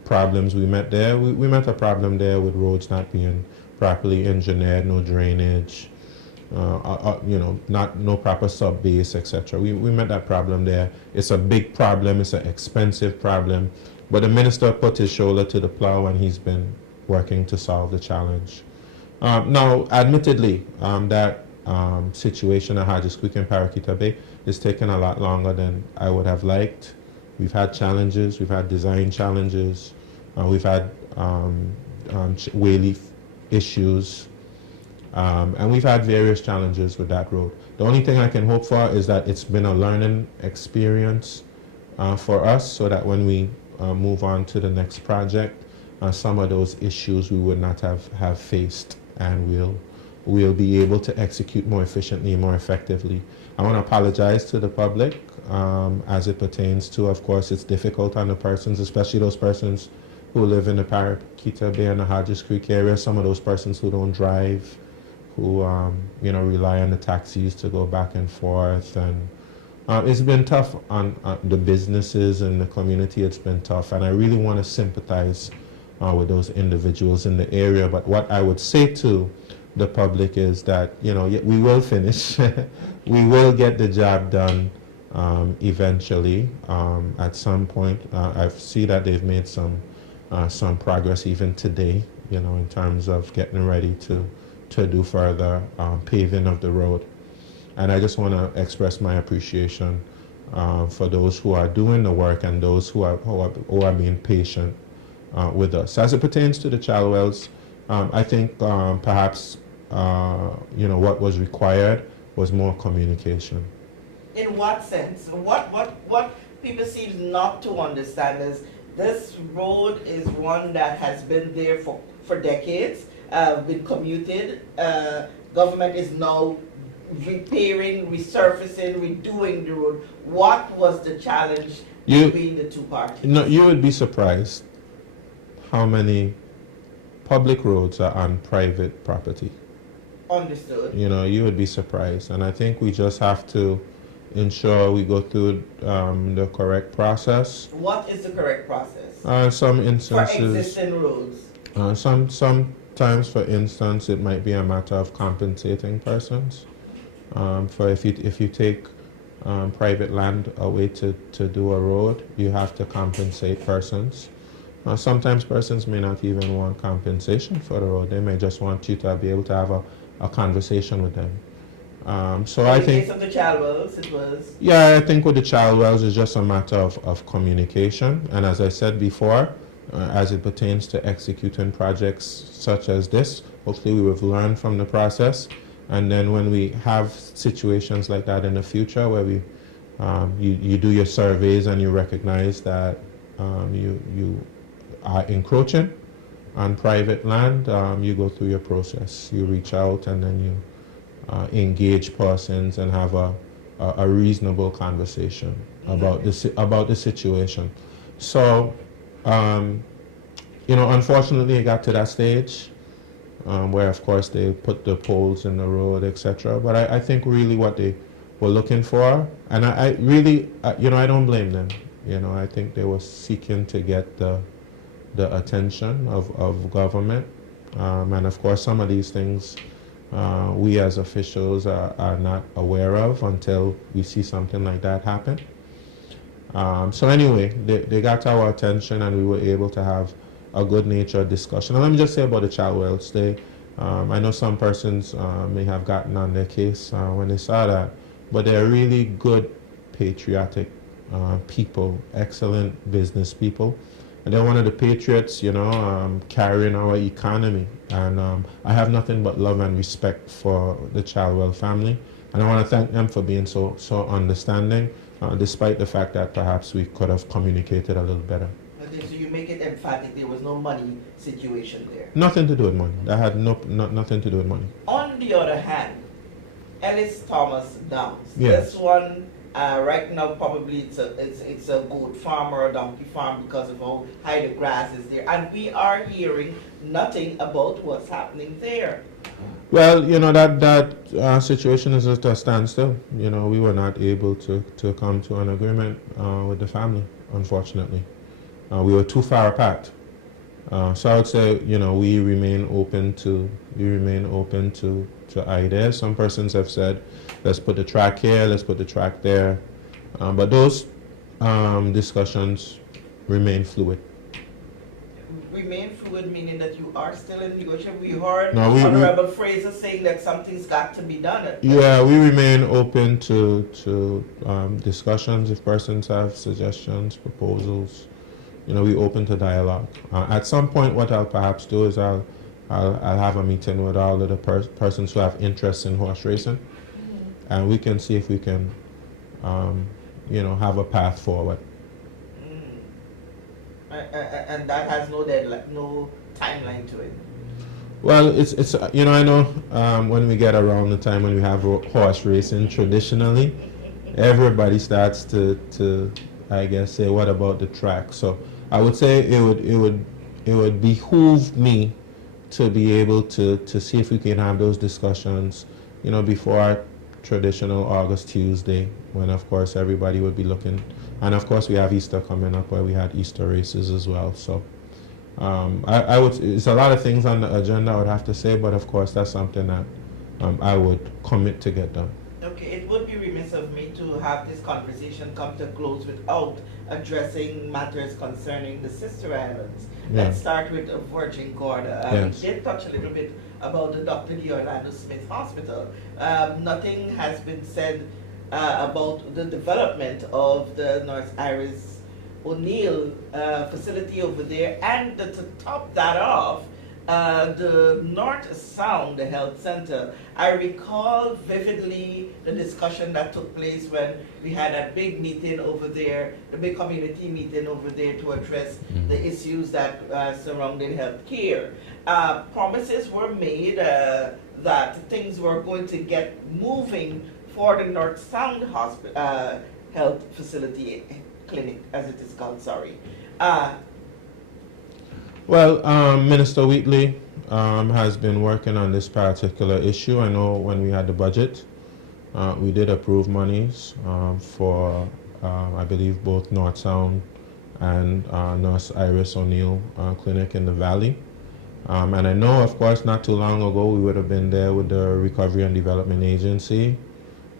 problems we met there. We met a problem there with roads not being properly engineered, no drainage, you know, no proper sub-base, etc. We met that problem there. It's a big problem. It's an expensive problem. But the minister put his shoulder to the plow and he's been working to solve the challenge. Now, admittedly, that situation at Hodges Creek and Paraquita Bay it's taken a lot longer than I would have liked. We've had challenges, we've had design challenges, we've had wayleaf issues, and we've had various challenges with that road. The only thing I can hope for is that it's been a learning experience for us, so that when we move on to the next project, some of those issues we would not have faced, and we'll be able to execute more efficiently, more effectively. I want to apologize to the public as it pertains to, of course, it's difficult on the persons, especially those persons who live in the Paraquita Bay and the Hodges Creek area, some of those persons who don't drive, who rely on the taxis to go back and forth, and it's been tough on the businesses and the community. It's been tough, and I really want to sympathize with those individuals in the area. But what I would say to the public is that, we will finish. We will get the job done eventually. At some point, I see that they've made some progress even today, in terms of getting ready to do further paving of the road. And I just want to express my appreciation for those who are doing the work and those who are being patient with us. As it pertains to the child wells, I think perhaps what was required was more communication. In what sense? What people seem not to understand is this road is one that has been there for decades, been commuted. Government is now repairing, resurfacing, redoing the road. What was the challenge between the two parties? No, you would be surprised how many public roads are on private property. Understood. You would be surprised, and I think we just have to ensure we go through the correct process. What is the correct process? Some instances. For existing roads. Sometimes, for instance, it might be a matter of compensating persons. For if you take private land away to do a road, you have to compensate persons. Sometimes persons may not even want compensation for the road. They may just want you to be able to have a conversation with them. So I think, in case of the child wells, it was... Yeah, I think with the child wells, it's just a matter of communication. And as I said before, as it pertains to executing projects such as this, hopefully we will learn from the process. And then when we have situations like that in the future, where you do your surveys and you recognize that you are encroaching on private land, you go through your process. You reach out and then you engage persons and have a reasonable conversation about the situation. So, unfortunately, it got to that stage where, of course, they put the poles in the road, etc. But I think really what they were looking for, and I really, I don't blame them. I think they were seeking to get the attention of government, and of course, some of these things we as officials are not aware of until we see something like that happen. So anyway, they got our attention, and we were able to have a good-natured discussion. And let me just say about the child wells. I know some persons may have gotten on their case when they saw that, but they're really good, patriotic people, excellent business people. And they're one of the patriots, carrying our economy. And I have nothing but love and respect for the Childwell family. And I want to thank them for being so understanding, despite the fact that perhaps we could have communicated a little better. Okay, so you make it emphatic there was no money situation there. Nothing to do with money. That had nothing to do with money. On the other hand, Ellis Thomas Downs. Yes. This one, right now, probably it's a goat farm or a donkey farm because of how high the grass is there. And we are hearing nothing about what's happening there. Well, that situation is at a standstill. We were not able to come to an agreement with the family, unfortunately. We were too far apart. So I would say, we remain open to ideas. Some persons have said, let's put the track here, let's put the track there. But those discussions remain fluid. remain fluid, meaning that you are still in negotiation? We heard No, Honorable Fraser saying that something's got to be done. Yeah, we remain open to discussions if persons have suggestions, proposals. You know, we open to dialogue. At some point, what I'll perhaps do is I'll have a meeting with all of the persons who have interest in horse racing, and we can see if we can, you know, have a path forward. And that has no deadline, no timeline to it. Well, it's you know, I know when we get around the time when we have horse racing traditionally, everybody starts to I guess say, what about the track? So I would say it would behoove me to be able to see if we can have those discussions, you know, before our traditional August Tuesday, when of course everybody would be looking, and of course we have Easter coming up where we had Easter races as well. So I would, it's a lot of things on the agenda I would have to say, but of course that's something that I would commit to get done. Okay, it would be remiss of me to have this conversation come to a close without addressing matters concerning the sister islands. Yeah. Let's start with Virgin Gorda. Yes. We did touch a little bit about the Dr. D. Orlando Smith Hospital. Nothing has been said about the development of the North Iris O'Neill facility over there, and to top that off, the North Sound Health Center. I recall vividly the discussion that took place when we had a big meeting over there, the big community meeting over there to address the issues that surrounded health care. Promises were made that things were going to get moving for the North Sound Health Facility Clinic, as it is called, sorry. Well, Minister Wheatley has been working on this particular issue. I know when we had the budget, we did approve monies for, I believe, both North Sound and Nurse Iris O'Neill Clinic in the Valley. And I know, of course, not too long ago, we would have been there with the Recovery and Development Agency,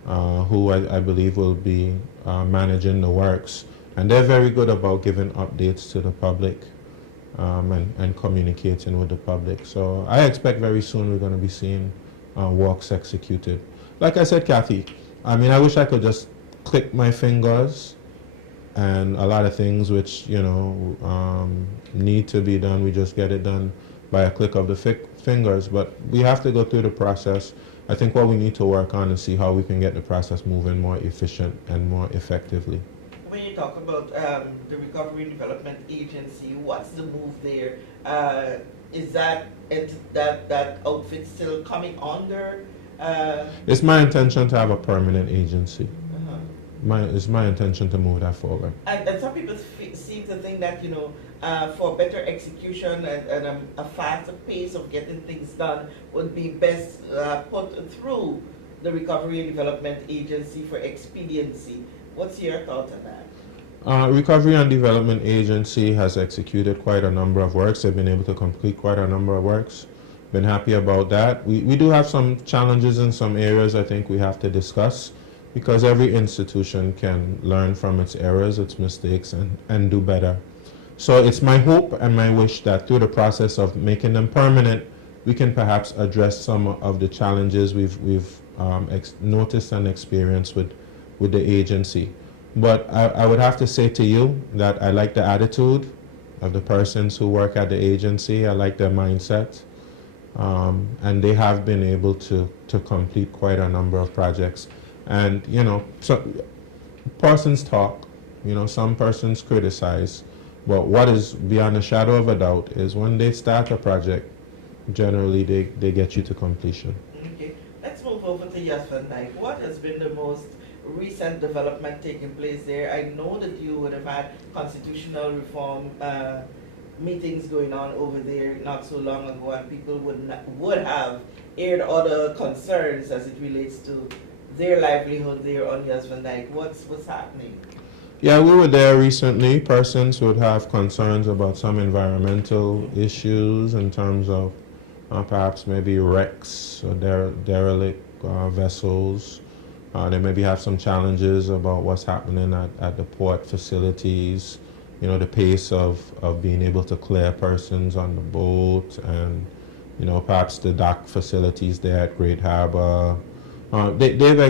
who I believe will be managing the works. And they're very good about giving updates to the public and communicating with the public. So I expect very soon we're going to be seeing works executed. Like I said, Kathy, I mean, I wish I could just click my fingers and a lot of things which, you know, need to be done, we just get it done by a click of the fingers. But we have to go through the process. I think what we need to work on is see how we can get the process moving more efficient and more effectively. When you talk about the Recovery and Development Agency, what's the move there? Is that outfit still coming under? It's my intention to have a permanent agency. It's my intention to move that forward. And some people seem to think that, you know, for better execution and a faster pace of getting things done would be best put through the Recovery and Development Agency for expediency. What's your thought on that? Recovery and Development Agency has executed quite a number of works. They've been able to complete quite a number of works. Been happy about that. We do have some challenges in some areas I think we have to discuss, because every institution can learn from its errors, its mistakes, and do better. So it's my hope and my wish that through the process of making them permanent, we can perhaps address some of the challenges we've noticed and experienced with the agency. But I would have to say to you that I like the attitude of the persons who work at the agency. I like their mindset. And they have been able to complete quite a number of projects. And, you know, so persons talk, you know, some persons criticize, but what is beyond a shadow of a doubt is when they start a project, generally they get you to completion. Okay, let's move over to Jahphix. What has been the most recent development taking place there? I know that you would have had constitutional reform meetings going on over there not so long ago, and people would have aired other concerns as it relates to their livelihood there on Jahphix. What's happening? Yeah, we were there recently. Persons would have concerns about some environmental issues in terms of perhaps maybe wrecks or derelict vessels. They maybe have some challenges about what's happening at the port facilities, the pace of being able to clear persons on the boat, and perhaps the dock facilities there at Great Harbor. Roads.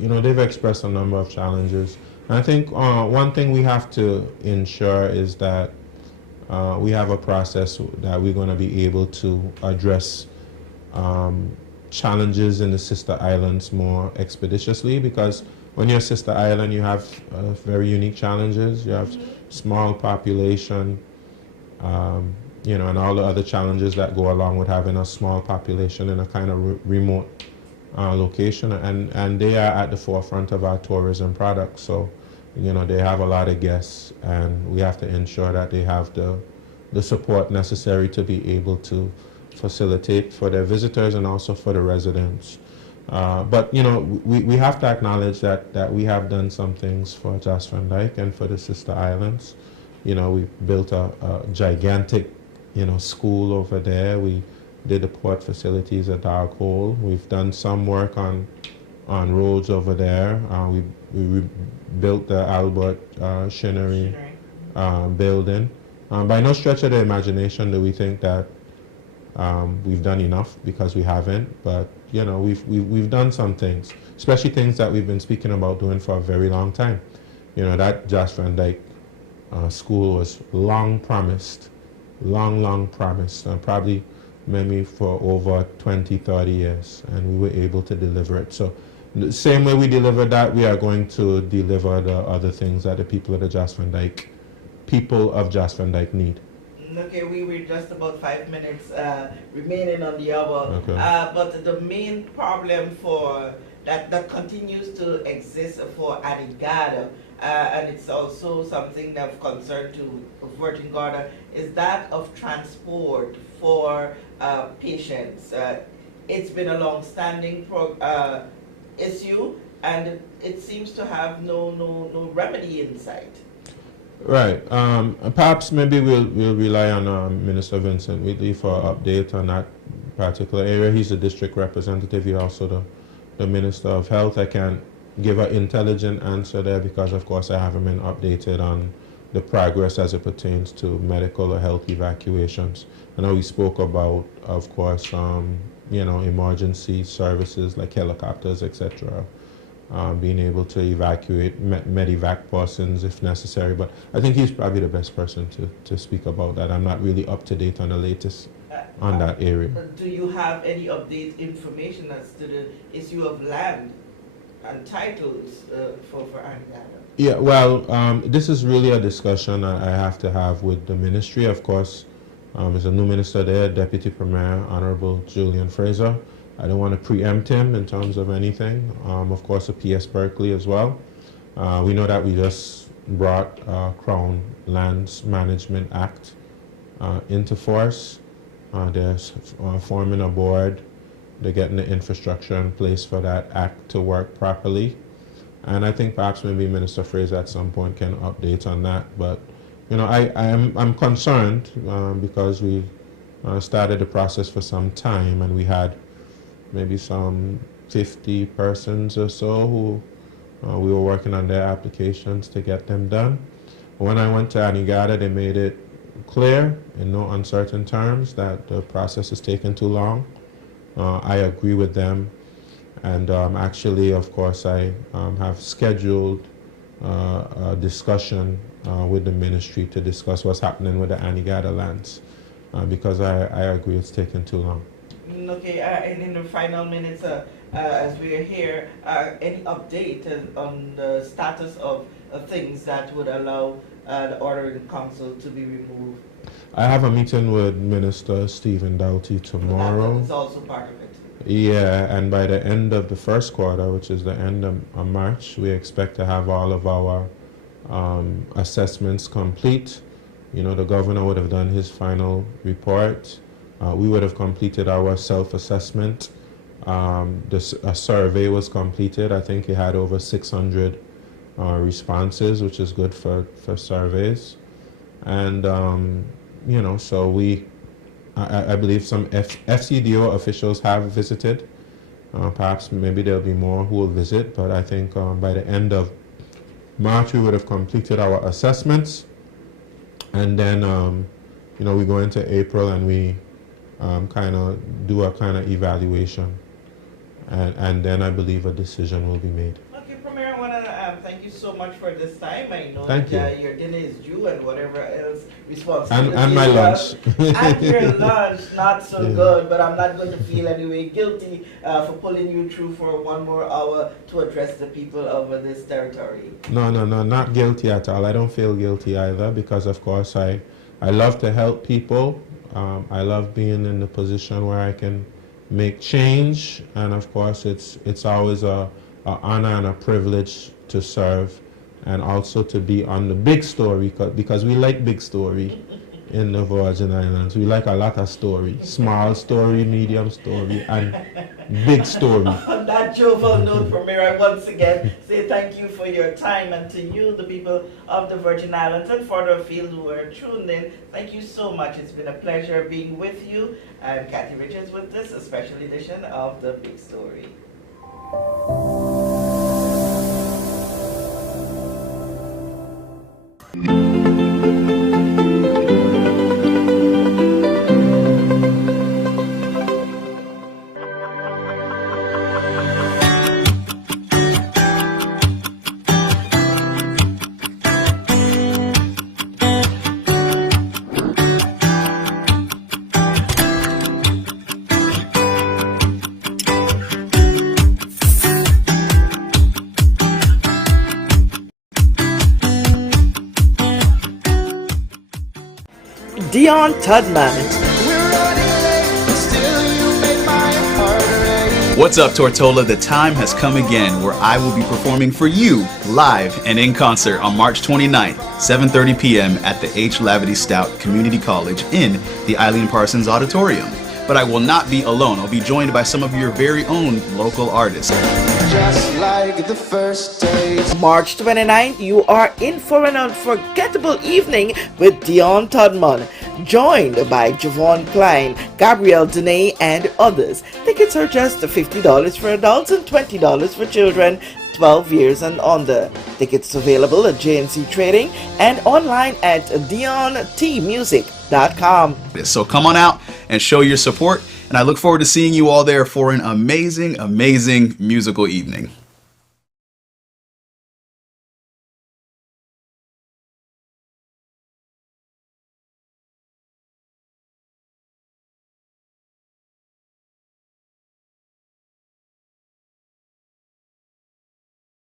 They've expressed a number of challenges. And I think one thing we have to ensure is that we have a process that we're going to be able to address challenges in the sister islands more expeditiously, because when you're a sister island, you have very unique challenges. You have small population, and all the other challenges that go along with having a small population in a kind of remote location, and they are at the forefront of our tourism products. So, they have a lot of guests, and we have to ensure that they have the support necessary to be able to facilitate for their visitors and also for the residents. But we have to acknowledge that we have done some things for Jas Van Dyke and for the sister islands. We built a gigantic school over there. We did the port facilities at Dark Hole. We've done some work on roads over there. We built the Albert Shinnery building. By no stretch of the imagination do we think that we've done enough, because we haven't. But we've done some things, especially things that we've been speaking about doing for a very long time. That Jas Van Dyke school was long promised, long promised, probably maybe for over 20-30 years, and we were able to deliver it. So the same way we delivered that, we are going to deliver the other things that the people of Jas Van Dyke need. Okay, we were just about 5 minutes remaining on the hour. Okay. But the main problem for that continues to exist for Anegada, and it's also something of concern to Vertingada, is that of transport for patients. It's been a long-standing issue, and it seems to have no remedy in sight. Right. Perhaps maybe we'll rely on Minister Vincent Wheatley for an update on that particular area. He's the district representative. He's also the Minister of Health. I can't give an intelligent answer there because, of course, I haven't been updated on the progress as it pertains to medical or health evacuations. I know we spoke about, of course, emergency services like helicopters, etc. Being able to evacuate medevac persons if necessary, but I think he's probably the best person to speak about that. I'm not really up to date on the latest on that area. Do you have any update information as to the issue of land and titles for Anegada? Yeah, well, this is really a discussion I have to have with the ministry. Of course, there's a new minister there, Deputy Premier Honorable Julian Fraser. I don't want to preempt him in terms of anything. Of course, the PS Berkeley as well. We know that we just brought Crown Lands Management Act into force. They're forming a board. They're getting the infrastructure in place for that act to work properly. And I think perhaps maybe Minister Fraser at some point can update on that. But I'm concerned because we started the process for some time, and we had maybe some 50 persons or so who we were working on their applications to get them done. When I went to Anegada, they made it clear in no uncertain terms that the process is taking too long. I agree with them, and actually, of course, I have scheduled a discussion with the ministry to discuss what's happening with the Anegada lands, because I agree it's taking too long. Okay, and in the final minutes, as we are here, any update on the status of things that would allow the order in council to be removed? I have a meeting with Minister Stephen Doughty tomorrow. That is also part of it. Yeah, and by the end of the first quarter, which is the end of March, we expect to have all of our assessments complete. The governor would have done his final report. We would have completed our self-assessment. A survey was completed. I think it had over 600 responses, which is good for surveys. And, so I believe some FCDO officials have visited. Perhaps maybe there'll be more who will visit, but I think by the end of March we would have completed our assessments, and then we go into April and we kind of do a kind of evaluation, and then I believe a decision will be made. Okay, Premier, I want to thank you so much for this time. I know Thank that you. your dinner is due and whatever else responsibility And my you have. lunch. And your lunch, not so Yeah. good, but I'm not going to feel anyway guilty for pulling you through for one more hour to address the people over this territory. No, not guilty at all. I don't feel guilty either, because of course I love to help people. I love being in the position where I can make change, and of course it's always a honor and a privilege to serve, and also to be on the big story, because we like big story in the Virgin Islands. We like a lot of story, small story, medium story, and big story. On that jovial note, Premier, I once again say thank you for your time, and to you, the people of the Virgin Islands and further afield who are tuned in, thank you so much. It's been a pleasure being with you. I'm Kathy Richards with this, a special edition of The Big Story. Dion Tudman. What's up, Tortola? The time has come again where I will be performing for you live and in concert on March 29th, 7:30 p.m. at the H. Lavity Stout Community College in the Eileen Parsons Auditorium. But I will not be alone. I'll be joined by some of your very own local artists. Just like the first days. March 29th, you are in for an unforgettable evening with Dion Tudman, joined by Javon Klein, Gabrielle Dene, and others. Tickets are just $50 for adults and $20 for children 12 years and under. Tickets available at JNC Trading and online at DionTmusic.com. So come on out and show your support, and I look forward to seeing you all there for an amazing, amazing musical evening.